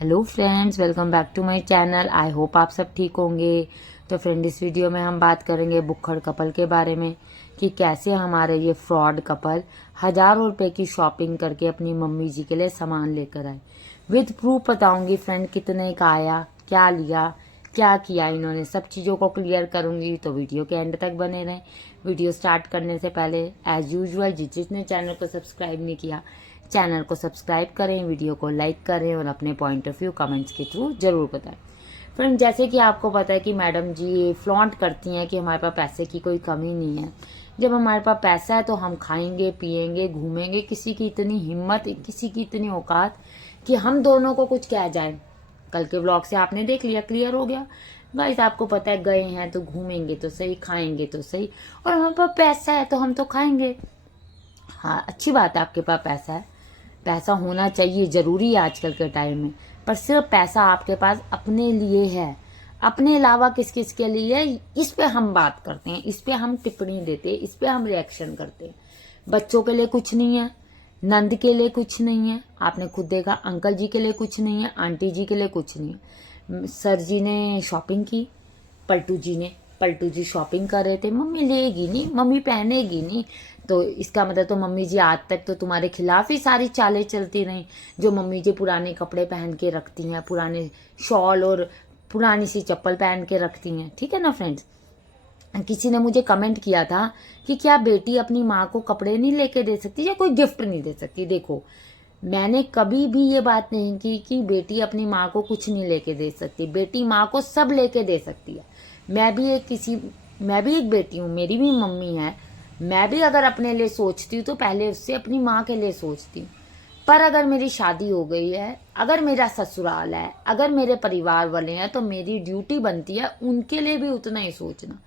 Hello friends, welcome back to my channel. I hope आप सब ठीक होंगे। तो फ्रेंड, इस वीडियो में हम बात करेंगे बुक्खड़ कपल के बारे में कि कैसे हमारे ये फ्रॉड कपल हज़ारों रुपए की शॉपिंग करके अपनी मम्मी जी के लिए सामान लेकर आए। विद प्रूफ बताऊंगी फ्रेंड कितने का आया, क्या लिया, क्या किया इन्होंने, सब चीज़ों को क्लियर करूंगी। तो वीडियो के एंड तक बने रहें। वीडियो स्टार्ट करने से पहले एज यूजुअल जिसने चैनल को सब्सक्राइब नहीं किया, चैनल को सब्सक्राइब करें, वीडियो को लाइक करें और अपने पॉइंट ऑफ व्यू कमेंट्स के थ्रू ज़रूर बताएं। फ्रेंड, जैसे कि आपको पता है कि मैडम जी ये फ्लॉन्ट करती हैं कि हमारे पास पैसे की कोई कमी नहीं है। जब हमारे पास पैसा है तो हम खाएंगे, पिएंगे, घूमेंगे। किसी की इतनी हिम्मत, किसी की इतनी औकात कि हम दोनों को कुछ कह जाए। कल के ब्लॉग से आपने देख लिया, क्लियर हो गया। गाइस, आपको पता है गए हैं तो घूमेंगे तो सही, खाएंगे तो सही, और हमारे पास पैसा है तो हम तो खाएंगे। हाँ, अच्छी बात है आपके पास पैसा है, पैसा होना चाहिए, ज़रूरी है आजकल के टाइम में। पर सिर्फ पैसा आपके पास अपने लिए है, अपने अलावा किस किस के लिए, इस पे हम बात करते हैं, इस पे हम टिप्पणी देते हैं, इस पे हम रिएक्शन करते हैं। बच्चों के लिए कुछ नहीं है, नंद के लिए कुछ नहीं है, आपने खुद देखा, अंकल जी के लिए कुछ नहीं है, आंटी जी के लिए कुछ नहीं है। सर जी ने शॉपिंग की, पलटू जी शॉपिंग कर रहे थे, मम्मी लेगी नहीं, मम्मी पहनेगी नहीं, तो इसका मतलब तो मम्मी जी आज तक तो तुम्हारे खिलाफ ही सारी चालें चलती रहीं। जो मम्मी जी पुराने कपड़े पहन के रखती हैं, पुराने शॉल और पुरानी सी चप्पल पहन के रखती हैं, ठीक है ना फ्रेंड्स। किसी ने मुझे कमेंट किया था कि क्या बेटी अपनी माँ को कपड़े नहीं लेके दे सकती या कोई गिफ्ट नहीं दे सकती। देखो, मैंने कभी भी ये बात नहीं की कि बेटी अपनी माँ को कुछ नहीं लेके दे सकती। बेटी माँ को सब लेके दे सकती है। मैं भी एक बेटी हूँ, मेरी भी मम्मी है। मैं भी अगर अपने लिए सोचती हूँ तो पहले उससे अपनी माँ के लिए सोचती हूँ। पर अगर मेरी शादी हो गई है, अगर मेरा ससुराल है, अगर मेरे परिवार वाले हैं, तो मेरी ड्यूटी बनती है उनके लिए भी उतना ही सोचना,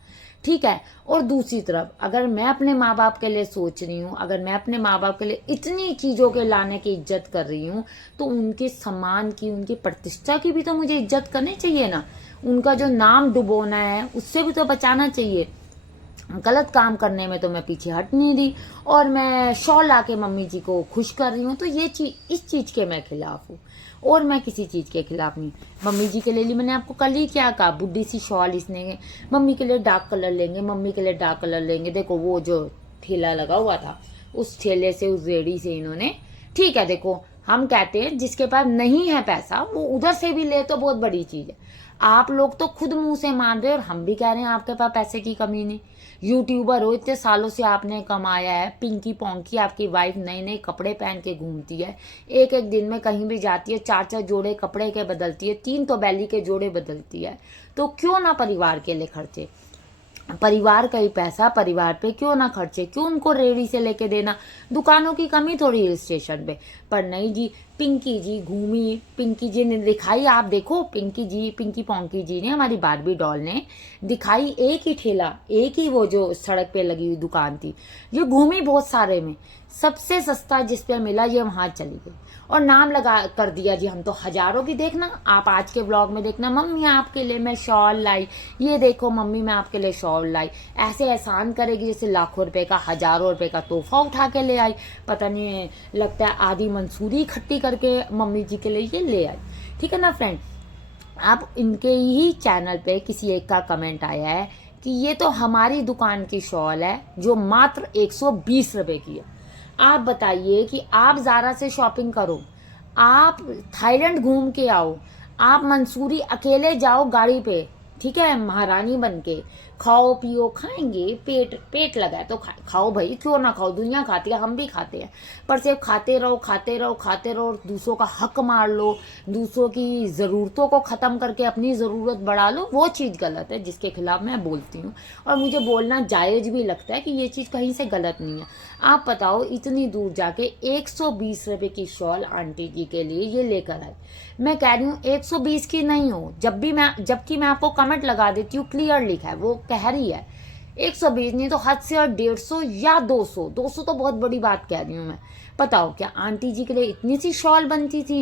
ठीक है। और दूसरी तरफ अगर मैं अपने माँ बाप के लिए सोच रही हूँ, अगर मैं अपने माँ बाप के लिए इतनी चीज़ों के लाने की इज्जत कर रही हूँ, तो उनके सम्मान की, उनकी प्रतिष्ठा की भी तो मुझे इज्जत करनी चाहिए ना। उनका जो नाम डुबोना है उससे भी तो बचाना चाहिए। गलत काम करने में तो मैं पीछे हट नहीं रही, और मैं शॉल ला के मम्मी जी को खुश कर रही हूँ, तो ये चीज, इस चीज के मैं खिलाफ हूँ, और मैं किसी चीज के खिलाफ नहीं। मम्मी जी के ले ली, मैंने आपको कल ही क्या कहा, बुढ़ी सी शॉल इसने मम्मी के लिए डार्क कलर लेंगे, मम्मी के लिए डार्क कलर लेंगे। देखो वो जो ठेला लगा हुआ था, उस ठेले से, उस रेडी से इन्होंने, ठीक है, देखो हम कहते हैं जिसके पास नहीं है पैसा वो उधर से भी ले तो बहुत बड़ी चीज है। आप लोग तो खुद मुंह से मान रहे हो और हम भी कह रहे हैं आपके पास पैसे की कमी नहीं। यूट्यूबर हो, इतने सालों से आपने कमाया है, पिंकी पोंकी आपकी वाइफ नए नए कपड़े पहन के घूमती है, एक एक दिन में कहीं भी जाती है, चार चार जोड़े कपड़े के बदलती है, तीन तो बैली के जोड़े बदलती है, तो क्यों ना परिवार के लिए खर्चे। परिवार का ही पैसा परिवार पे क्यों ना खर्चे, क्यों उनको रेडी से लेके देना। दुकानों की कमी थोड़ी हिल स्टेशन पे। पर नहीं जी, पिंकी जी घूमी, पिंकी जी ने दिखाई, आप देखो पिंकी जी, पिंकी पोंकी जी ने, हमारी बारबी डॉल ने दिखाई एक ही ठेला, एक ही वो जो सड़क पे लगी हुई दुकान थी, ये घूमी बहुत सारे में, सबसे सस्ता जिस पे मिला ये वहां चली गई और नाम लगा कर दिया जी हम तो हजारों की। देखना आप आज के ब्लॉग में, देखना मम्मी आपके लिए मैं शॉल लाई, ये देखो मम्मी मैं आपके लिए शॉल लाई, ऐसे एहसान करेगी जैसे लाखों रुपए का, हजारों रुपए का तोहफा उठा के ले आई। पता नहीं, लगता है आधी मंसूरी इकट्ठी करके मम्मी जी के लिए ये ले आई, ठीक है ना फ्रेंड। आप इनके ही चैनल पे किसी एक का कमेंट आया है कि ये तो हमारी दुकान की शॉल है जो मात्र 120 रुपए की है। आप बताइए कि आप ज़ारा से शॉपिंग करो, आप थाईलैंड घूम के आओ, आप मंसूरी अकेले जाओ गाड़ी पे, ठीक है, महारानी बन के खाओ पियो, खाएंगे, पेट पेट लगा है तो खाओ भाई, क्यों ना खाओ, दुनिया खाती है, हम भी खाते हैं। पर सिर्फ खाते रहो, खाते रहो, खाते रहो, दूसरों का हक मार लो, दूसरों की ज़रूरतों को ख़त्म करके अपनी ज़रूरत बढ़ा लो, वो चीज़ गलत है, जिसके खिलाफ मैं बोलती हूँ। और मुझे बोलना जायज़ भी लगता है कि ये चीज़ कहीं से गलत नहीं है। आप बताओ, इतनी दूर जाके 120 रुपए की शॉल आंटी जी के लिए ये लेकर आई। मैं कह रही हूँ 120 की नहीं हो, जबकि मैं आपको कमेंट लगा देती हूँ, क्लियर लिखा है, वो कह रही है 120 नहीं तो हद से और 150 या 200, 200 तो बहुत बड़ी बात कह रही हूँ मैं। बताओ क्या आंटी जी के लिए इतनी सी शॉल बनती थी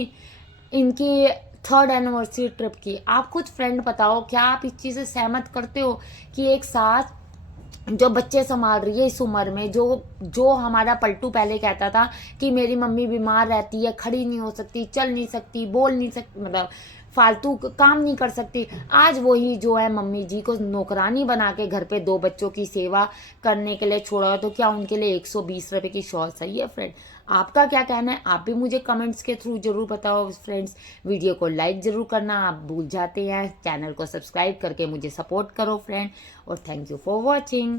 इनकी 3rd एनिवर्सरी ट्रिप की। आप खुद फ्रेंड बताओ, क्या आप इस चीज़ से सहमत करते हो कि एक साथ जो बच्चे संभाल रही है इस उम्र में, जो हमारा पलटू पहले कहता था कि मेरी मम्मी बीमार रहती है, खड़ी नहीं हो सकती, चल नहीं सकती, बोल नहीं सकती, मतलब फालतू काम नहीं कर सकती, आज वही जो है मम्मी जी को नौकरानी बना के घर पे 2 बच्चों की सेवा करने के लिए छोड़ा हो, तो क्या उनके लिए 120 रुपए की शॉल सही है फ्रेंड? आपका क्या कहना है? आप भी मुझे कमेंट्स के थ्रू जरूर बताओ फ्रेंड्स। वीडियो को लाइक जरूर करना आप भूल जाते हैं। चैनल को सब्सक्राइब करके मुझे सपोर्ट करो फ्रेंड, और थैंक यू फॉर वॉचिंग।